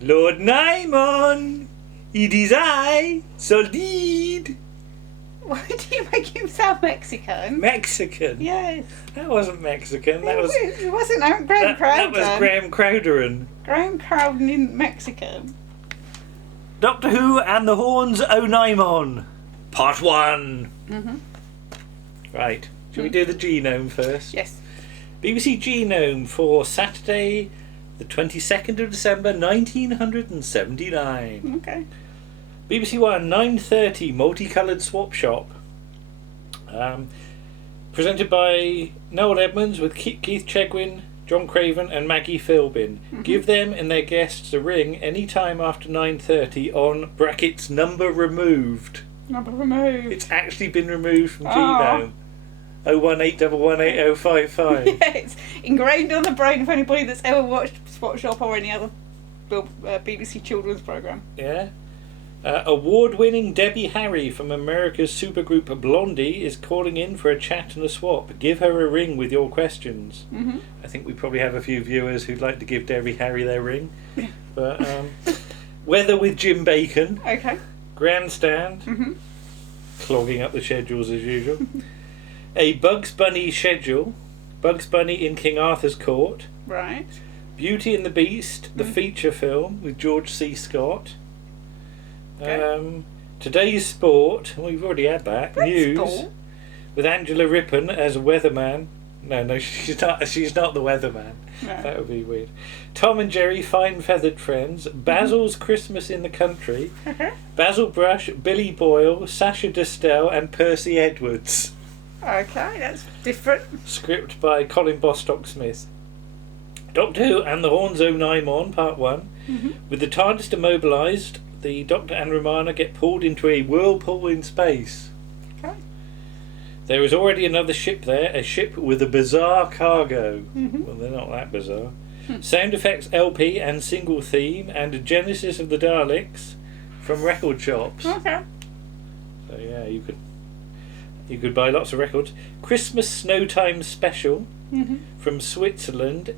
Lord Nimon, it is I, Solid. Why do you make him sound Mexican? Mexican? Yes. That wasn't Mexican. That was. It wasn't Graham Crowden. That was Graham Crowden. Graham Crowden in Mexican. Doctor Who and the Horns o' Nimon, Part 1. Right. Shall we do the genome first? Yes. BBC Genome for Saturday, the 22nd of December, 1979. Okay. BBC One, 9:30, multicoloured swap shop. Presented by Noel Edmonds with Keith Chegwin, John Craven and Maggie Philbin. Give them and their guests a ring any time after 9:30 on brackets number removed. Number removed. It's actually been removed from Genome. 018118055. Yeah, it's ingrained on the brain of anybody that's ever watched Swap Shop or any other BBC children's programme. Yeah. Award-winning Debbie Harry from America's supergroup Blondie is calling in for a chat and a swap. Give her a ring with your questions. I think we probably have a few viewers who'd like to give Debbie Harry their ring. But Weather with Jim Bacon. Okay. Grandstand. Clogging up the schedules as usual. A Bugs Bunny schedule. Bugs Bunny in King Arthur's Court. Right. Beauty and the Beast, the feature film with George C. Scott. Okay. Today's sport. Well, we've already had that. Great News sport. with Angela Rippon as a weatherman. No, she's not. She's not the weatherman. No. That would be weird. Tom and Jerry, Fine Feathered Friends. Basil's Christmas in the Country. Basil Brush, Billy Boyle, Sasha Distel, and Percy Edwards. Okay, that's different. Script by Colin Bostock Smith. Doctor Who and the Horns o' Nimon, Part 1. With the TARDIS demobilised, the Doctor and Romana get pulled into a whirlpool in space. Okay. There is already another ship there, a ship with a bizarre cargo. Well, they're not that bizarre. Sound effects LP and single theme, and a Genesis of the Daleks from record shops. Okay. So yeah, you could buy lots of records. Christmas Snowtime Special from Switzerland,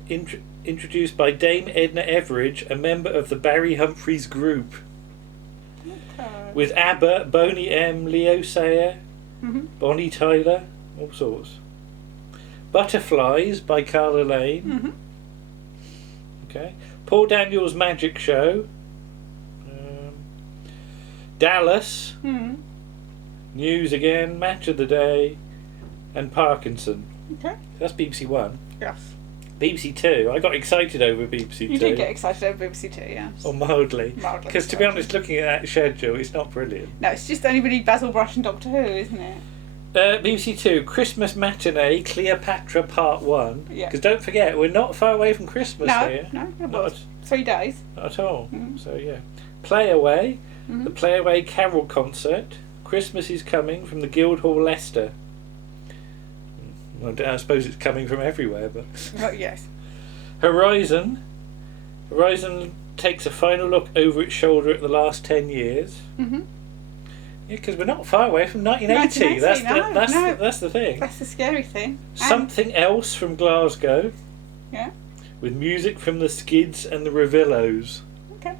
introduced by Dame Edna Everidge, a member of the Barry Humphries group. Okay. With ABBA, Boney M, Leo Sayer, Bonnie Tyler, all sorts. Butterflies by Carla Lane. Okay. Paul Daniels Magic Show. Dallas. News again, Match of the Day, and Parkinson. Okay. That's BBC One. Yes. BBC Two. I got excited over BBC Two. You did get excited over BBC Two, yeah. Or mildly. Mildly Because to be honest, looking at that schedule, it's not brilliant. No, it's just only really Basil Brush and Doctor Who, isn't it? BBC Two, Christmas Matinee, Cleopatra Part 1. Yeah. Because don't forget, we're not far away from Christmas here. No, Not 3 days. Not at all. So yeah. Play Away, the Play Away Carol Concert. Christmas is Coming from the Guildhall, Leicester. I suppose it's coming from everywhere, but... Oh, yes. Horizon takes a final look over its shoulder at the last 10 years. Yeah, because we're not far away from 1980. 1980, That's the thing. That's the scary thing. Something Else from Glasgow. Yeah. With music from the Skids and the Revillos. Okay.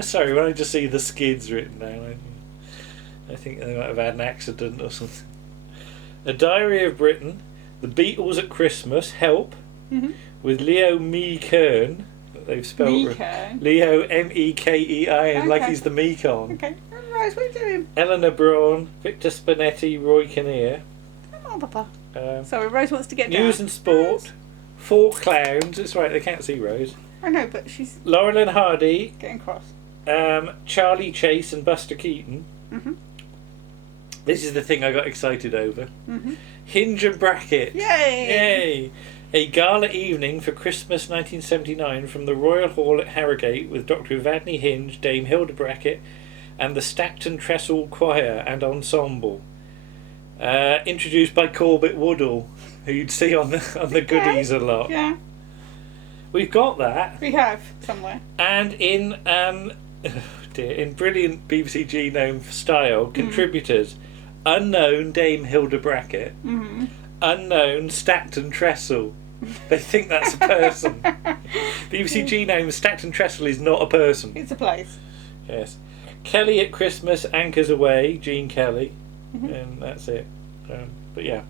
Sorry, when I just see the Skids written down, I think they might have had an accident or something. A Diary of Britain, The Beatles at Christmas, Help, with Leo Meekern. They've spelled Meekern? Leo Mekei, like he's the Mekon. Okay. Rose, what are you doing? Eleanor Braun, Victor Spinetti, Roy Kinnear. Come on, Papa. Sorry, Rose wants to get down. News and Sport, Four Clowns. It's right, they can't see Rose. I know, but she's Laurel and Hardy, getting cross. Charlie Chase and Buster Keaton. This is the thing I got excited over. Hinge and Bracket. Yay! A gala evening for Christmas 1979 from the Royal Hall at Harrogate with Dr. Evadne Hinge, Dame Hilda Brackett, and the Stackton Trestle Choir and Ensemble. Introduced by Corbett Woodall, who you'd see on the goodies a lot. Yeah. We've got that. We have, somewhere. And in brilliant BBC Genome style, contributors: unknown Dame Hilda Brackett, unknown Stackton Trestle. They think that's a person. BBC Genome, Stackton Trestle is not a person. It's a place. Yes. Kelly at Christmas anchors away, Gene Kelly, Mm-hmm. and that's it. But yeah.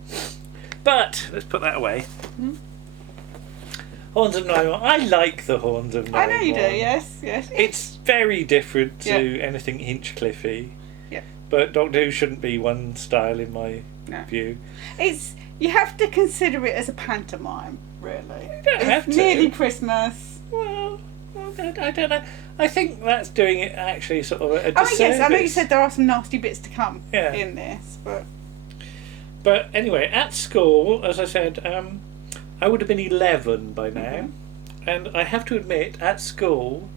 But, let's put that away. Mm-hmm. Horns of Nimon. I like the Horns of Nimon. I know you do, yes. It's very different to anything Hinchcliffe-y. Yeah. But Doctor Who shouldn't be one style in my view. You have to consider it as a pantomime, really. You don't have to. It's nearly Christmas. Well, I don't know. I think that's doing it actually sort of a disservice. Yes, I know you said there are some nasty bits to come Yeah. in this, but... But anyway, at school, as I said, I would have been 11 by now. And I have to admit, at school,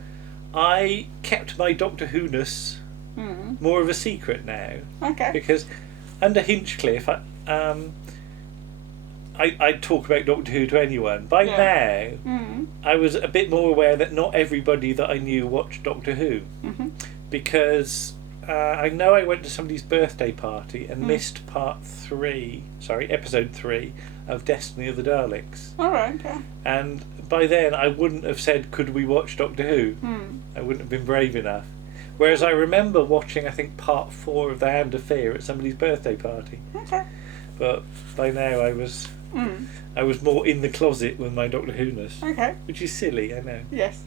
I kept my Doctor Who-ness more of a secret now. Okay. Because under Hinchcliffe, I'd talk about Doctor Who to anyone. By now, I was a bit more aware that not everybody that I knew watched Doctor Who. Because I know I went to somebody's birthday party and missed episode 3 of Destiny of the Daleks. Alright, okay. And by then I wouldn't have said, could we watch Doctor Who? I wouldn't have been brave enough. Whereas I remember watching, I think, part 4 of The Hand of Fear at somebody's birthday party. Okay. But by now I was more in the closet with my Doctor Who-ness. Okay. Which is silly, I know. Yes.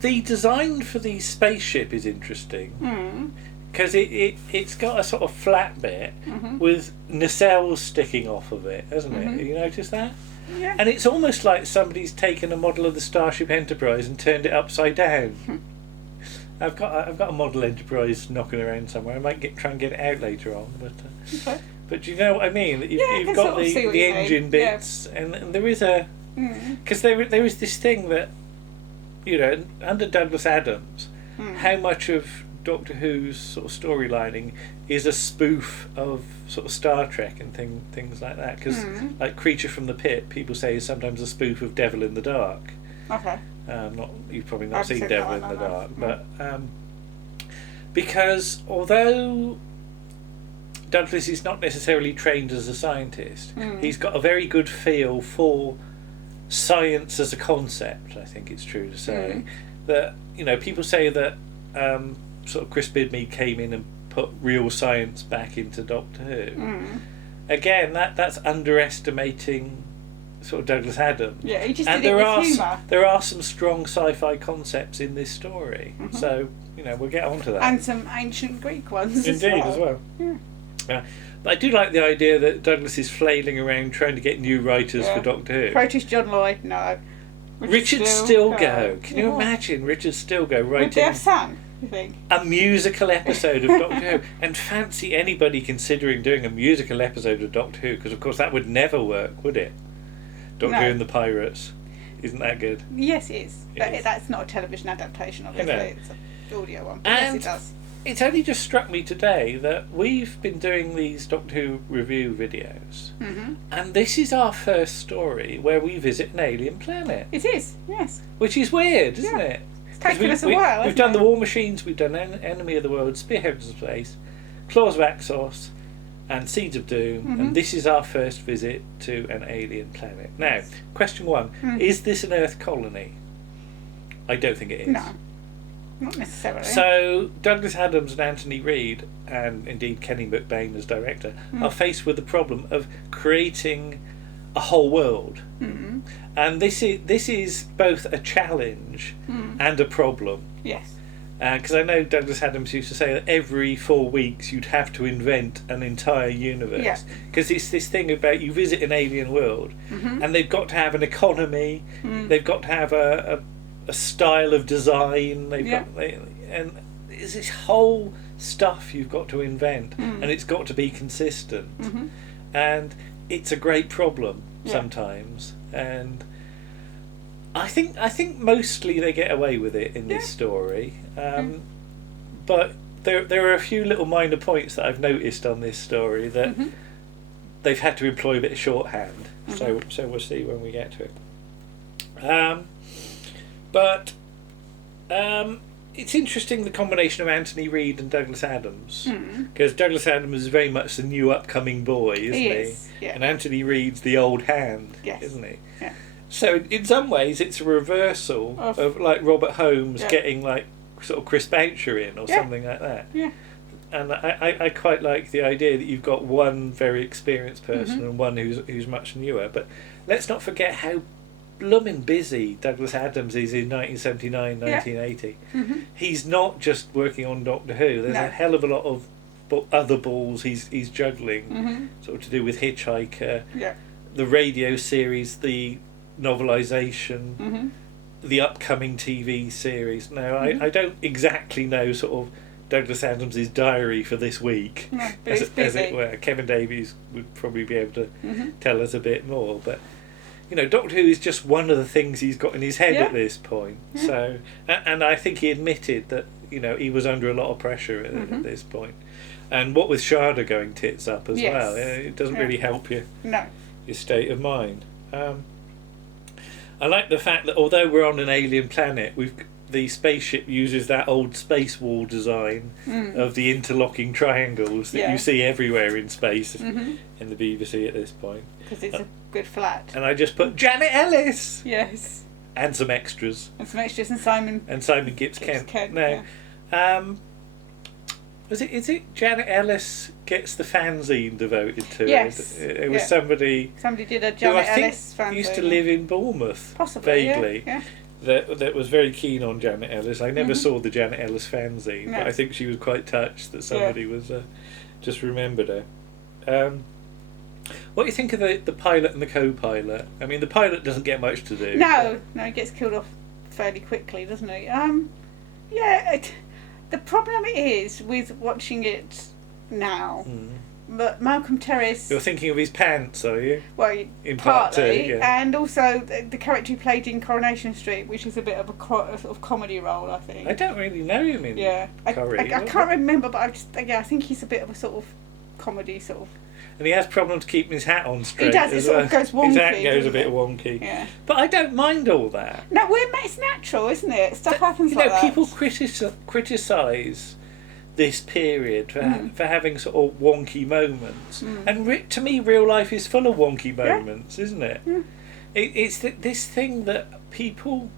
The design for the spaceship is interesting. Because it's got a sort of flat bit with nacelles sticking off of it, hasn't it? Have you noticed that? Yeah. And it's almost like somebody's taken a model of the Starship Enterprise and turned it upside down. I've got a model Enterprise knocking around somewhere. I might try and get it out later on, but do you know what I mean? That you've got sort of see what the you engine mean. bits, and there is a because there is this thing that under Douglas Adams, how much of Doctor Who's sort of storylining is a spoof of sort of Star Trek and things like that. Because like Creature from the Pit, people say is sometimes a spoof of Devil in the Dark. Okay. You've probably not I've seen seen Devil that in one, the no. Dark, but because although Douglas is not necessarily trained as a scientist, he's got a very good feel for science as a concept. I think it's true to say that people say that sort of Chris Bidmead came in and put real science back into Doctor Who. Again, that's underestimating sort of Douglas Adams. Yeah, he just and did it with humour. There are some strong sci-fi concepts in this story, so we'll get on to that. And some ancient Greek ones. Indeed, as well. Yeah. But I do like the idea that Douglas is flailing around trying to get new writers for Doctor Who. Protest John Lloyd, no. Richard Stilgoe. Can you imagine Richard Stilgoe writing? Would they have sang, you think? A musical episode of Doctor Who, and fancy anybody considering doing a musical episode of Doctor Who, because of course that would never work, would it? Doctor Who and the Pirates. Isn't that good? Yes, it is. Yes. But that's not a television adaptation, obviously. It's an audio one. But And yes, it does. It's only just struck me today that we've been doing these Doctor Who review videos, and this is our first story where we visit an alien planet. It is, yes. Which is weird, isn't it? It's taken us a while, We've done the War Machines, we've done Enemy of the World, Spearheads of Space, Claws of Axos, and Seeds of Doom, and this is our first visit to an alien planet. Now, question 1, is this an Earth colony? I don't think it is. No, not necessarily. So, Douglas Adams and Anthony Reid, and indeed Kenny McBain as director, are faced with the problem of creating a whole world. And this is both a challenge and a problem. Yes. Because I know Douglas Adams used to say that every 4 weeks you'd have to invent an entire universe. Because it's this thing about you visit an alien world, and they've got to have an economy, they've got to have a style of design, and it's this whole stuff you've got to invent, and it's got to be consistent. And it's a great problem sometimes, and I think mostly they get away with it in this story, but there are a few little minor points that I've noticed on this story that they've had to employ a bit of shorthand. So we'll see when we get to it. But it's interesting, the combination of Anthony Reid and Douglas Adams, because Douglas Adams is very much the new upcoming boy, isn't he? Is, yeah. And Anthony Reid's the old hand, Yes. isn't he? Yeah. So in some ways, it's a reversal of like Robert Holmes getting like sort of Chris Boucher in or something like that. Yeah. And I quite like the idea that you've got one very experienced person and one who's much newer. But let's not forget how blooming busy Douglas Adams is in 1979, 1980. He's not just working on Doctor Who. There's a hell of a lot of other balls he's juggling, sort of to do with Hitchhiker, the radio series, the novelisation, the upcoming TV series. Now, I don't exactly know sort of Douglas Adams' diary for this week, no, but as it were. Kevin Davies would probably be able to tell us a bit more, but you know, Doctor Who is just one of the things he's got in his head at this point. So, and I think he admitted that, you know, he was under a lot of pressure at this point. And what with Sharda going tits up as well, it doesn't really help you your state of mind. I like the fact that although we're on an alien planet, the spaceship uses that old space wall design of the interlocking triangles that you see everywhere in space in the BBC at this point. Because it's a good flat. And I just put Janet Ellis! Yes. And some extras. And Simon. And Simon Gibbs Kent. No. Is it Janet Ellis gets the fanzine devoted to? Yes. It was somebody did a who Janet I think Ellis fanzine. used to live in Bournemouth. Possibly, vaguely. Yeah. That was very keen on Janet Ellis. I never saw the Janet Ellis fanzine, but I think she was quite touched that somebody was just remembered her. What do you think of the pilot and the co-pilot? I mean, the pilot doesn't get much to do. No, he gets killed off fairly quickly, doesn't he? The problem is with watching it now. But Malcolm Terrace. You're thinking of his pants, are you? Well, in part partly, 2, and also the character he played in Coronation Street, which is a bit of a sort of comedy role, I think. I don't really know him in Corrie. I can't remember, but I think he's a bit of a sort of comedy sort of. And he has problems keeping his hat on straight. He does. It sort of goes wonky. His hat goes a bit wonky. Yeah. But I don't mind all that. No, it's natural, isn't it? Stuff happens like that. People criticise this period for having sort of wonky moments, and to me, real life is full of wonky moments, isn't it? It's this thing that people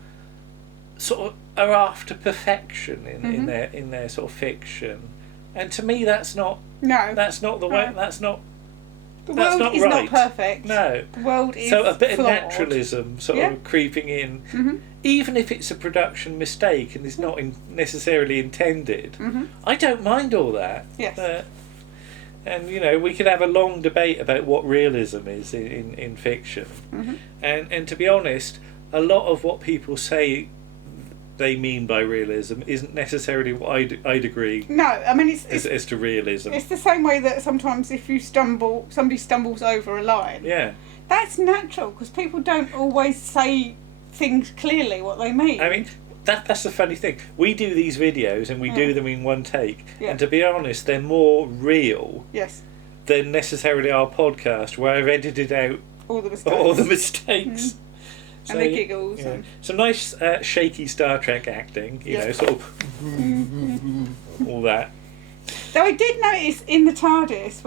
sort of are after perfection in their sort of fiction, and to me, that's not. No, that's not the way. That's not. The world is not perfect. No. The world is so a bit flawed. of naturalism sort of creeping in, even if it's a production mistake and is not necessarily intended. I don't mind all that. Yes. And you know, we could have a long debate about what realism is in fiction. And to be honest, a lot of what people say they mean by realism isn't necessarily what I'd agree. No, I mean it's as to realism. It's the same way that sometimes if somebody stumbles over a line. Yeah. That's natural because people don't always say things clearly what they mean. I mean, that's the funny thing. We do these videos and we do them in one take, and to be honest, they're more real. Yes. Than necessarily our podcast, where I've edited out all the mistakes. So, and the giggles. And some nice shaky Star Trek acting, you know, sort of all that. Though I did notice in the TARDIS,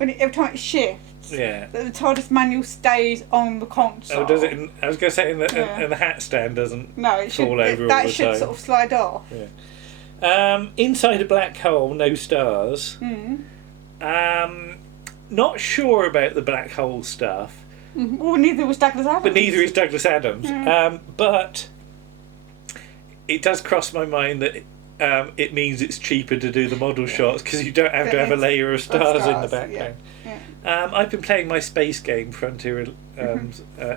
every time it shifts, that the TARDIS manual stays on the console. Oh, does it? I was going to say, and the hat stand doesn't fall over all the time. That should sort of slide off. Yeah. Inside a black hole, no stars. Not sure about the black hole stuff. Well, neither was Douglas Adams. But neither is Douglas Adams. But it does cross my mind that it means it's cheaper to do the model shots because you don't have to have a layer of stars in the background. I've been playing my space game, Frontier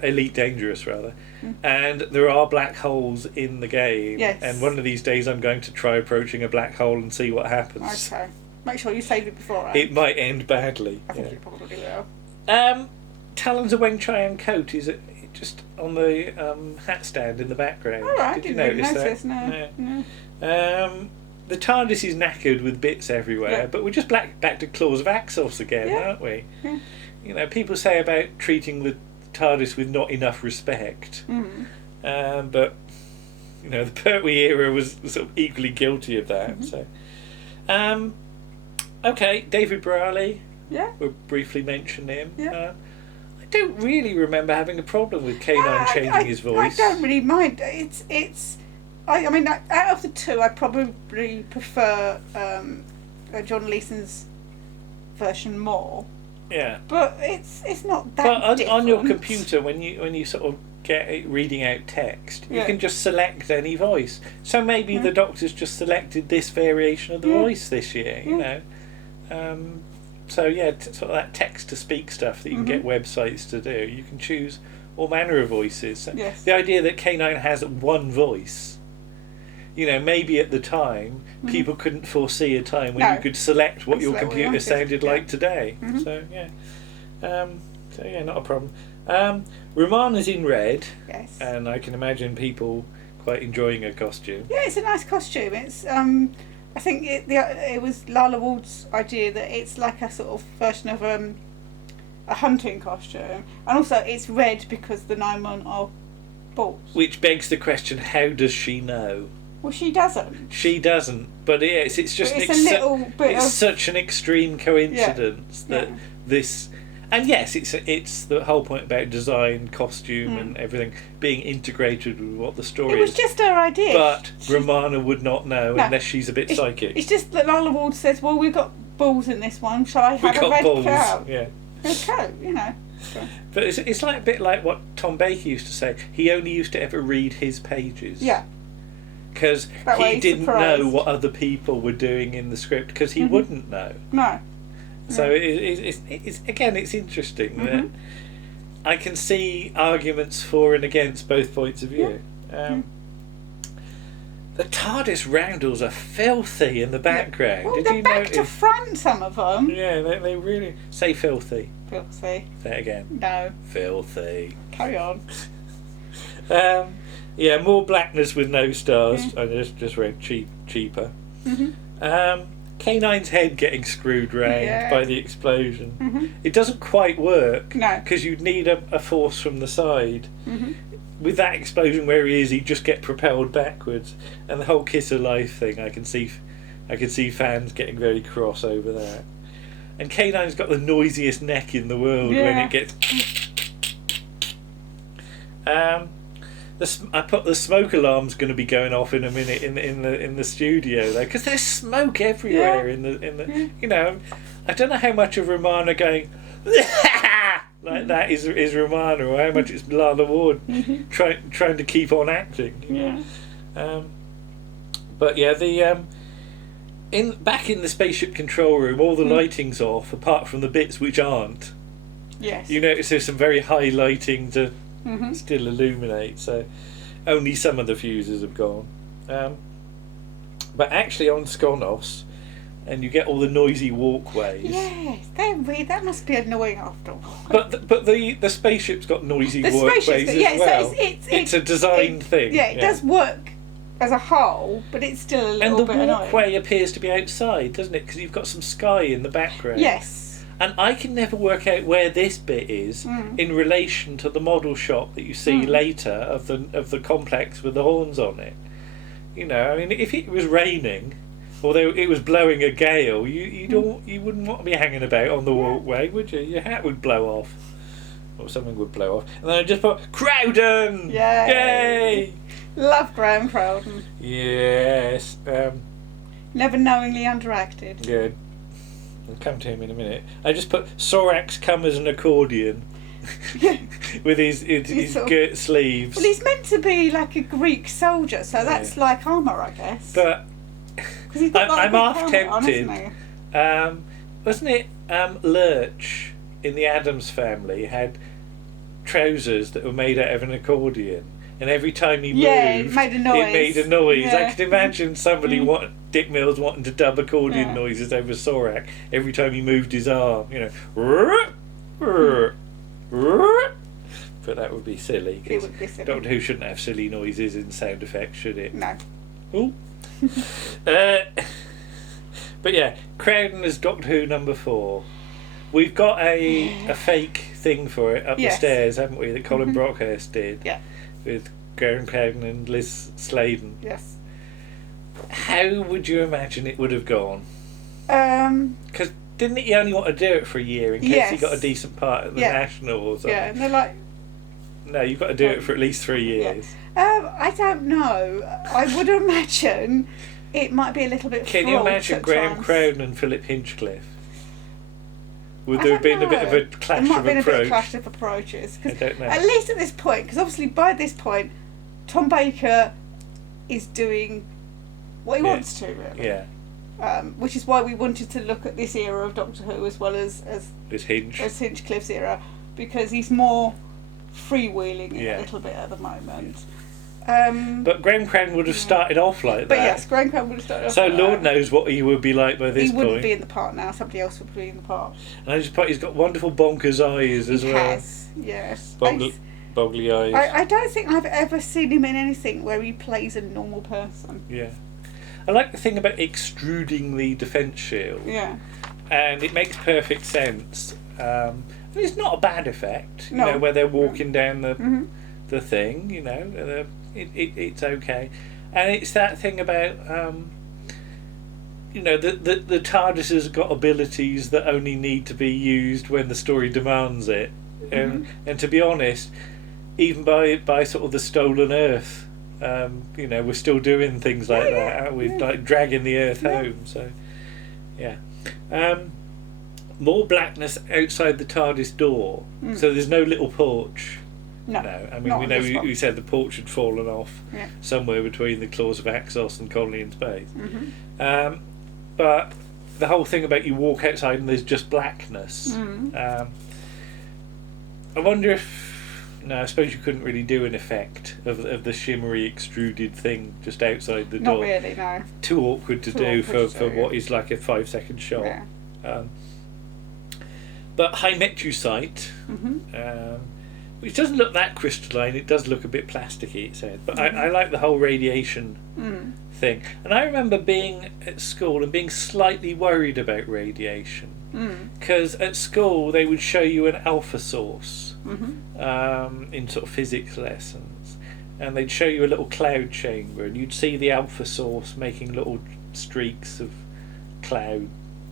Elite Dangerous, rather, and there are black holes in the game. Yes. And one of these days I'm going to try approaching a black hole and see what happens. Okay. Make sure you save it before. It might end badly. I think you probably will. Talon's a Weng Chiang coat is just on the hat stand in the background. All right, Did you didn't notice that? No. The TARDIS is knackered with bits everywhere, but we're just back to Claws of Axos again, aren't we? Yeah. You know, people say about treating the TARDIS with not enough respect, but the Pertwee era was sort of equally guilty of that. Mm-hmm. So, okay, David Braley. Yeah. We'll briefly mention him. Yeah. I don't really remember having a problem with K9 changing his voice. I don't really mind. It's. I mean, out of the two, I probably prefer John Leeson's version more. Yeah. But it's not that But different. on your computer, when you sort of get it reading out text, you can just select any voice. So maybe the Doctor's just selected this variation of the voice this year, So sort of that text-to-speak stuff that you can get websites to do. You can choose all manner of voices. So the idea that K9 has one voice, maybe at the time people couldn't foresee a time when you could select what your computer sounded like today. So not a problem. Romana's in red. Yes. And I can imagine people quite enjoying her costume. Yeah, it's a nice costume. It's I think it was Lala Ward's idea that it's like a sort of version of a hunting costume, and also it's red because the Nimon are bulls. Which begs the question: how does she know? Well, she doesn't. She doesn't. But yes, it's just it's such an extreme coincidence that this. And yes, it's the whole point about design, costume, and everything being integrated with what the story is. It was just her idea. But Romana would not know unless she's a bit psychic. It's just that Lala Ward says, well, we've got bulls in this one, shall I have a red cow? Yeah. Red cow, But it's like a bit like what Tom Baker used to say. He only used to ever read his pages. Yeah. Because he didn't know what other people were doing in the script, because he wouldn't know. No. So it's interesting that I can see arguments for and against both points of view. The TARDIS roundels are filthy in the background. Well, Did they're you back notice? to front, some of them. Yeah, they really say filthy. Filthy. Say it again. No. Filthy. Carry on. More blackness with no stars. I just read cheaper. K9's head getting screwed round by the explosion. It doesn't quite work. No. Because you'd need a force from the side. With that explosion where he is, he'd just get propelled backwards. And the whole Kiss of Life thing, I can see fans getting very cross over that. And K9's got the noisiest neck in the world when it gets. I put the smoke alarm's going to be going off in a minute in the studio though, because there's smoke everywhere in the I don't know how much of Romana going like that is Romana, or how much it's Lala Ward trying to keep on acting. But the back in the spaceship control room, all the lighting's off apart from the bits which aren't. Yes. You notice there's some very high lighting to still illuminate, so only some of the fuses have gone. But actually on Skonos, and you get all the noisy walkways. Yes, that must be annoying after all. But the spaceship's got noisy walkways as well. So it's a design thing. Yeah, it does work as a whole, but it's still a little bit annoying. And the walkway appears to be outside, doesn't it? Because you've got some sky in the background. Yes. And I can never work out where this bit is in relation to the model shot that you see later of the complex with the horns on it. I mean, if it was raining, although it was blowing a gale, you wouldn't want to be hanging about on the walkway, would you? Your hat would blow off, or something would blow off. And then I just put Crowden. Yay! Love Graham Crowden. Yes. Never knowingly underacted. Good. I'll come to him in a minute. I just put Sorax come as an accordion with his girt sleeves. Well, he's meant to be like a Greek soldier, so that's like armour, I guess. But I'm half tempted. Wasn't it Lurch in the Addams Family had trousers that were made out of an accordion? And every time he moved, it made a noise. Yeah. I could imagine somebody Dick Mills wanting to dub accordion noises over Sorak every time he moved his arm. But that would be silly. It would be silly. Doctor Who shouldn't have silly noises in sound effects, should it? No. Ooh. But yeah, Crowden as Doctor Who number 4. We've got a fake thing for it up the stairs, haven't we? That Colin Brockhurst did. Yeah. With Graham Crowden and Liz Sladen. Yes. How would you imagine it would have gone? Because didn't he only want to do it for a year in case he got a decent part at the National or something? Yeah, and they're like... No, you've got to do it for at least 3 years. Yeah. I don't know. I would imagine it might be a little bit Can you imagine Graham Crowden and Philip Hinchcliffe? Would there have been a bit of a clash of approach? There might have been a bit of a clash of approaches. I don't know. At least at this point, because obviously by this point, Tom Baker is doing what he wants to, really. Yeah. Which is why we wanted to look at this era of Doctor Who as well as Hinchcliffe's era, because he's more freewheeling a little bit at the moment. But Graham Crowden would have started off like that. But yes, Graham Crowden would have started off so like Lord that. knows what he would be like by this point. He wouldn't be in the part now, somebody else would be in the part. And I just put he's got wonderful bonkers eyes as well. He has, yes. Boggly eyes. I don't think I've ever seen him in anything where he plays a normal person. Yeah. I like the thing about extruding the defence shield. Yeah. And it makes perfect sense. It's not a bad effect, you No. know, where they're walking down the thing, you know, it's okay. And it's that thing about, you know, the TARDIS has got abilities that only need to be used when the story demands it. And to be honest, even by sort of the Stolen Earth, you know, we're still doing things like that, aren't we? Like dragging the Earth home. So, yeah. More blackness outside the TARDIS door. So there's no little porch. No. I mean, we know we said the porch had fallen off somewhere between the claws of Axos and Colony in Space. But the whole thing about you walk outside and there's just blackness. I wonder if... No, I suppose you couldn't really do an effect of the shimmery extruded thing just outside the door. Not really, no. Too awkward to do for what is like a 5-second shot. Yeah. But high metrusite, which doesn't look that crystalline, it does look a bit plasticky, it said. But I like the whole radiation thing. And I remember being at school and being slightly worried about radiation. Because at school they would show you an alpha source in sort of physics lessons, and they'd show you a little cloud chamber, and you'd see the alpha source making little streaks of cloud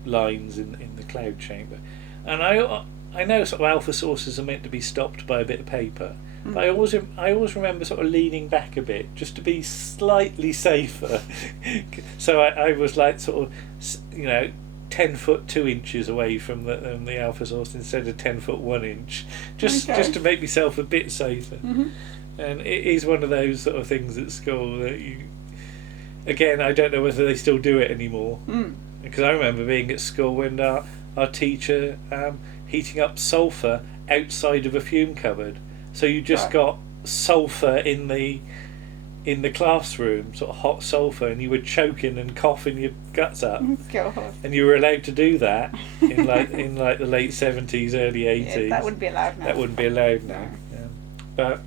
lines in the cloud chamber. And I know sort of alpha sources are meant to be stopped by a bit of paper, but I always remember sort of leaning back a bit just to be slightly safer. So I was like sort of, you know, 10 foot 2 inches away from the alpha source instead of 10 foot 1 inch, just to make myself a bit safer. And it is one of those sort of things at school that you, again, I don't know whether they still do it anymore, because I remember being at school when our teacher heating up sulphur outside of a fume cupboard, so you just got sulphur in the classroom, sort of hot sulphur, and you were choking and coughing your guts up. And you were allowed to do that in like the late 70s, early 80s. Yeah, that wouldn't be allowed now. That wouldn't be allowed now. No. Yeah. But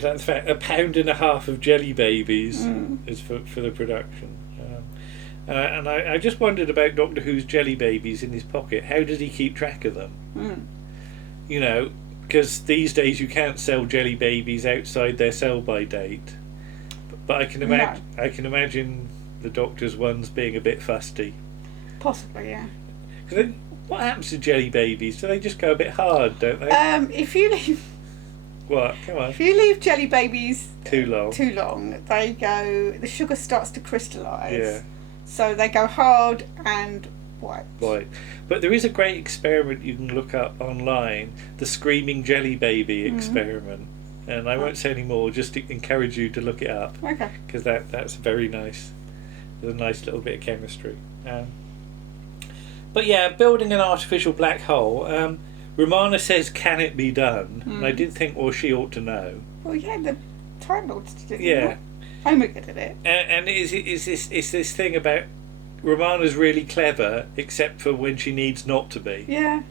that's fact. 1.5 pounds of jelly babies is for the production. And I just wondered about Doctor Who's jelly babies in his pocket. How does he keep track of them? You know, because these days you can't sell jelly babies outside their sell-by date. But I can imagine the Doctor's ones being a bit fusty. Possibly, yeah. What happens to jelly babies? Do they just go a bit hard, don't they? If you leave... What? Come on. If you leave jelly babies too long, they go... The sugar starts to crystallise. Yeah. So they go hard and white. But there is a great experiment you can look up online, the screaming jelly baby experiment. And I won't say any more, just to encourage you to look it up. Okay. Because that's very nice. There's a nice little bit of chemistry. But yeah, building an artificial black hole, Romana says, can it be done? And I did think, well, she ought to know. Well, yeah, the Time Lords did it. Yeah. Omega did it. And it's this thing about Romana's really clever, except for when she needs not to be. Yeah.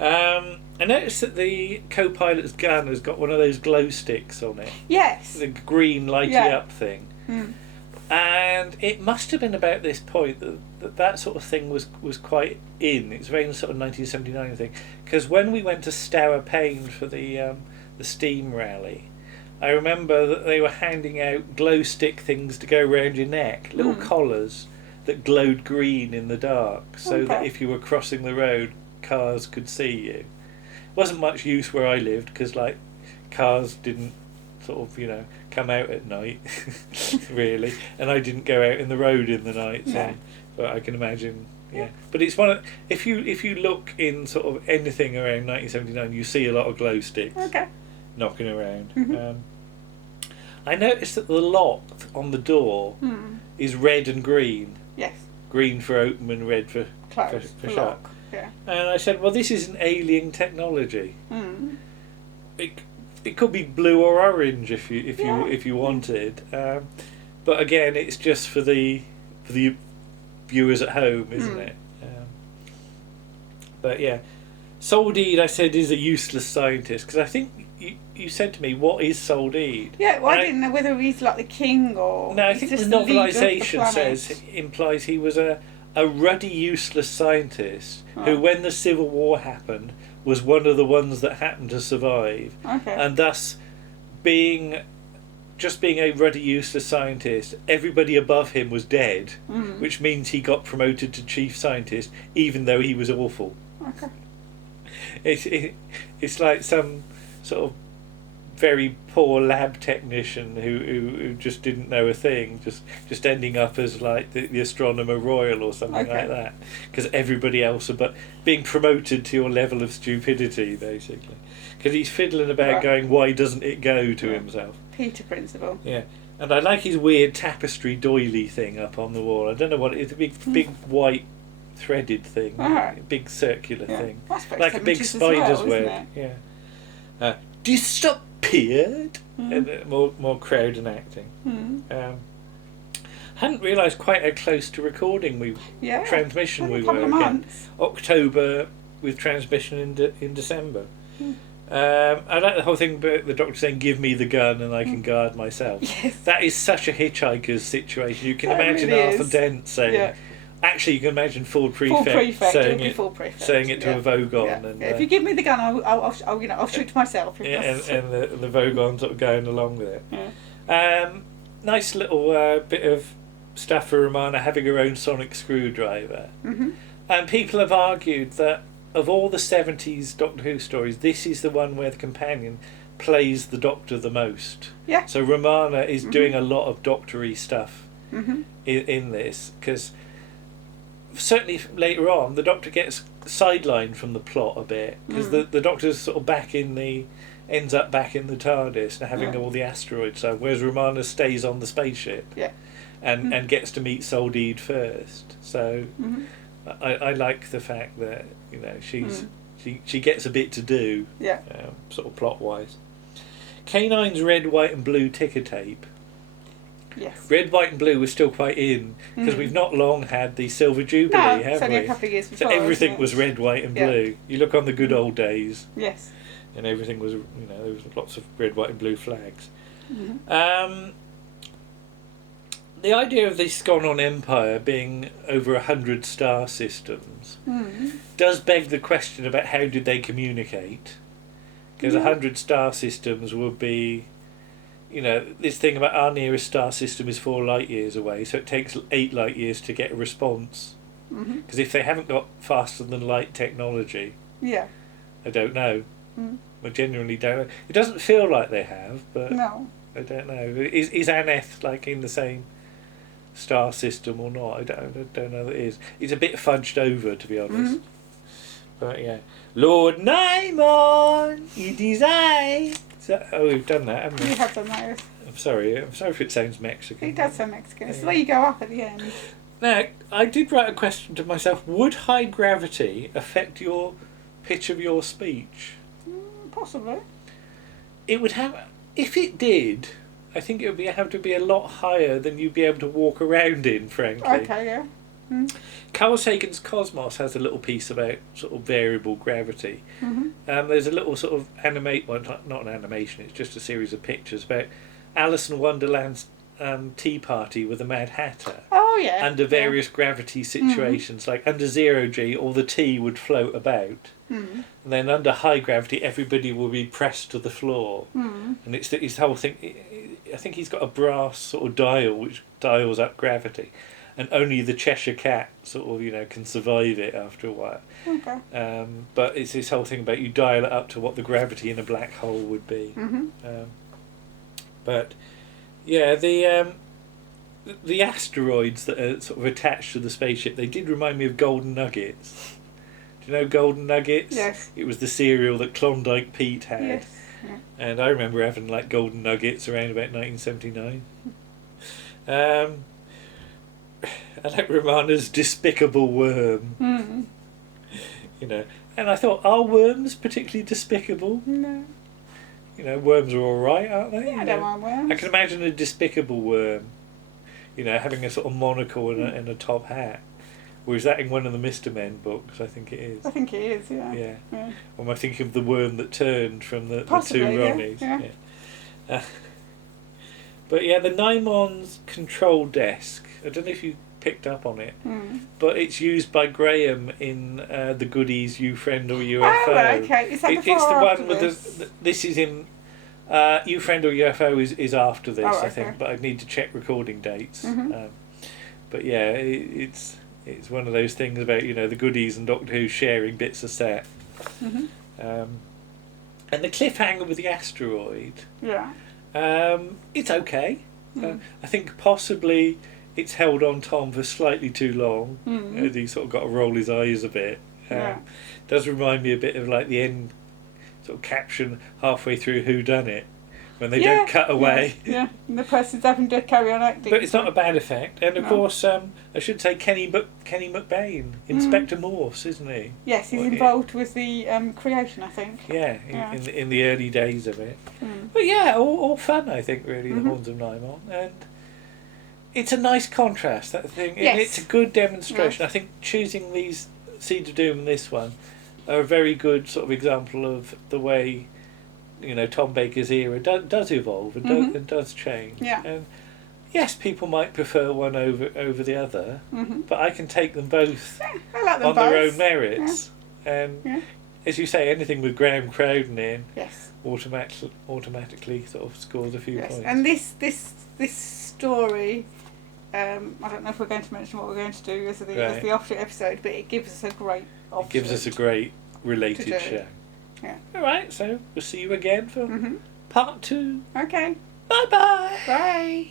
I noticed that the co-pilot's gun has got one of those glow sticks on it. Yes. The green lighty up thing. And it must have been about this point that sort of thing was quite in. It's very sort of 1979 thing. Because when we went to Stour Pane for the steam rally, I remember that they were handing out glow stick things to go around your neck, little collars that glowed green in the dark, so that if you were crossing the road, cars could see you. Wasn't much use where I lived because like cars didn't sort of come out at night really, and I didn't go out in the road in the night. So, but I can imagine. Yeah, but it's one of if you look in sort of anything around 1979, you see a lot of glow sticks knocking around. I noticed that the lock on the door is red and green. Yes. Green for open and red for Close, for shut. lock. Yeah. And I said, well, this is an alien technology. It could be blue or orange if you wanted, but again, it's just for the viewers at home, isn't it? But yeah, Soldeed, I said, is a useless scientist because I think you said to me, what is Soldeed? Yeah, well, I didn't know whether he's like the king or. No, I think the novelisation implies he was a ruddy, useless scientist who, when the Civil War happened, was one of the ones that happened to survive, and thus being a ruddy, useless scientist, everybody above him was dead, which means he got promoted to chief scientist, even though he was awful. It's like some sort of very poor lab technician who just didn't know a thing, just ending up as like the astronomer royal or something like that, because everybody else but being promoted to your level of stupidity basically, because he's fiddling about going, why doesn't it go, to himself. Peter principle. Yeah, and I like his weird tapestry doily thing up on the wall. I don't know what it is. A big white threaded thing, big circular thing, like a big spider's web. Disappeared. And more Crowden acting. Hadn't realised quite how close to recording transmission we were again. October with transmission in December. I like the whole thing about the doctor saying, give me the gun and I can guard myself. That is such a hitchhiker's situation. You can imagine really Arthur Dent saying, actually you can imagine Ford Prefect saying it to a Vogon. And, if you give me the gun, I'll shoot myself. And the Vogon sort of going along with it. Nice little bit of stuff for Romana having her own sonic screwdriver. And people have argued that of all the 70s Doctor Who stories, this is the one where the companion plays the Doctor the most. So Romana is doing a lot of doctor-y stuff in this, because certainly later on the Doctor gets sidelined from the plot a bit, because the Doctor's sort of ends up back in the TARDIS and having all the asteroids, whereas Romana stays on the spaceship and gets to meet Soldeed first. So I like the fact that she gets a bit to do, sort of plot wise. K9's red, white and blue ticker tape. Red, white and blue was still quite in, because we've not long had the Silver Jubilee, have we? It's only a couple of years before. So everything was red, white and blue. You look on the good old days. And everything was, there was lots of red, white and blue flags. The idea of this gone-on empire being over 100 star systems does beg the question about how did they communicate, because 100 star systems would be, this thing about our nearest star system is 4 light years away, so it takes 8 light years to get a response, because if they haven't got faster than light technology, I don't know. I genuinely don't know. It doesn't feel like they have, but I don't know. Is Aneth like in the same star system or not? I don't know that it is. It's a bit fudged over, to be honest. But yeah, Lord Nimon, it is I. We've done that, haven't we? We have done that. I'm sorry if it sounds Mexican. It does sound Mexican. It's the way you go up at the end. Now, I did write a question to myself: would high gravity affect your pitch of your speech? Possibly. It would have. If it did, I think it would have to be a lot higher than you'd be able to walk around in, frankly. Okay, Carl Sagan's Cosmos has a little piece about sort of variable gravity. There's a little sort of not an animation, it's just a series of pictures about Alice in Wonderland's Tea Party with the Mad Hatter. Oh yeah. Under various gravity situations, like under 0 G, all the tea would float about. Mm. And then under high gravity, everybody will be pressed to the floor. Mm. And it's his whole thing. I think he's got a brass sort of dial which dials up gravity, and only the Cheshire Cat sort of can survive it after a while. Okay. But it's this whole thing about you dial it up to what the gravity in a black hole would be. Mm-hmm. But yeah, the asteroids that are sort of attached to the spaceship, they did remind me of golden nuggets. Do you know golden nuggets? Yes. It was the cereal that Klondike Pete had. Yes. Yeah. And I remember having like golden nuggets around about 1979. I like Romana's despicable worm. Mm. And I thought, are worms particularly despicable? No. Worms are all right, aren't they? Yeah, I don't mind worms. I can imagine a despicable worm, having a sort of monocle and a top hat. Or is that in one of the Mr. Men books? I think it is. I think it is, yeah. Yeah. Or am I thinking of the worm that turned from the two Ronnies? Yeah. But yeah, the Nimon's control desk, I don't know if you picked up on it, but it's used by Graham in the Goodies You Friend or UFO. Oh, right, okay. Is that before it's the or one after with this is in You Friend or UFO is after this, oh, okay. I think, but I'd need to check recording dates. Mm-hmm. But yeah, it's one of those things about the Goodies and Doctor Who sharing bits of set. Mm-hmm. And the cliffhanger with the asteroid. Yeah. It's okay. I think possibly it's held on Tom for slightly too long. As he sort of got to roll his eyes a bit. Does remind me a bit of like the end sort of caption halfway through Who Done It, when they don't cut away. Yeah. And the person's having to carry on acting. But it's not a bad effect. And of course, I should say Kenny McBain, Inspector Morse, isn't he? Yes, he's involved with the creation, I think. Yeah, in the early days of it. But yeah, all fun, I think, really, the Horns of Nimon. And it's a nice contrast, that thing. Yes. And it's a good demonstration. I think choosing these Seed of Doom and this one are a very good sort of example of the way Tom Baker's era does evolve and does change. Yeah. And yes, people might prefer one over the other, but I can take them both I like them on both. their own merits. And as you say, anything with Graham Crowden in automatically sort of scores a few points. And this story, I don't know if we're going to mention what we're going to do as the offshoot episode, but it gives us a great offshoot. It gives us a great related show. Yeah. Alright, so we'll see you again for part 2. Okay. Bye-bye. Bye.